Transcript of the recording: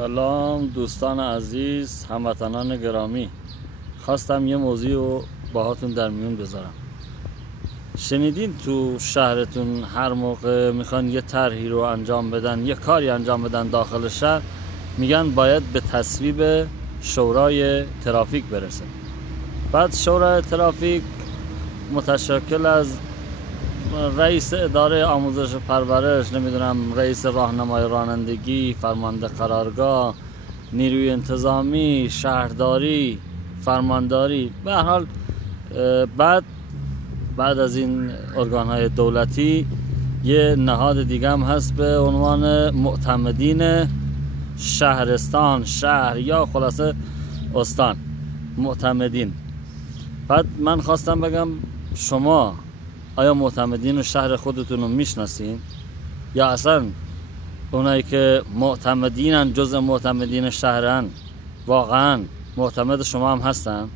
سلام دوستان عزیز، هموطنان گرامی. خواستم یه موضوع رو باهاتون در میون بذارم. شنیدین تو شهرتون هر موقع میخوان یه طرحی رو انجام بدن، یه کاری انجام بدن داخل شهر، میگن باید به تصویب شورای ترافیک برسه. بعد شورای ترافیک متشکل از رئیس اداره آموزش و پرورش، نمیدونم رئیس راهنمای رانندگی، فرمانده قرارگاه، نیروی انتظامی، شهرداری، فرمانداری، به هر حال بعد از این ارگان‌های دولتی یه نهاد دیگه هم هست به عنوان معتمدین شهرستان، شهر یا خلاصه استان، معتمدین. بعد من خواستم بگم شما آیا معتمدین و شهر خودتون رو میشناسین؟ یا اصلا اونایی که معتمدینن جز معتمدین شهرن واقعا معتمد شما هم هستن؟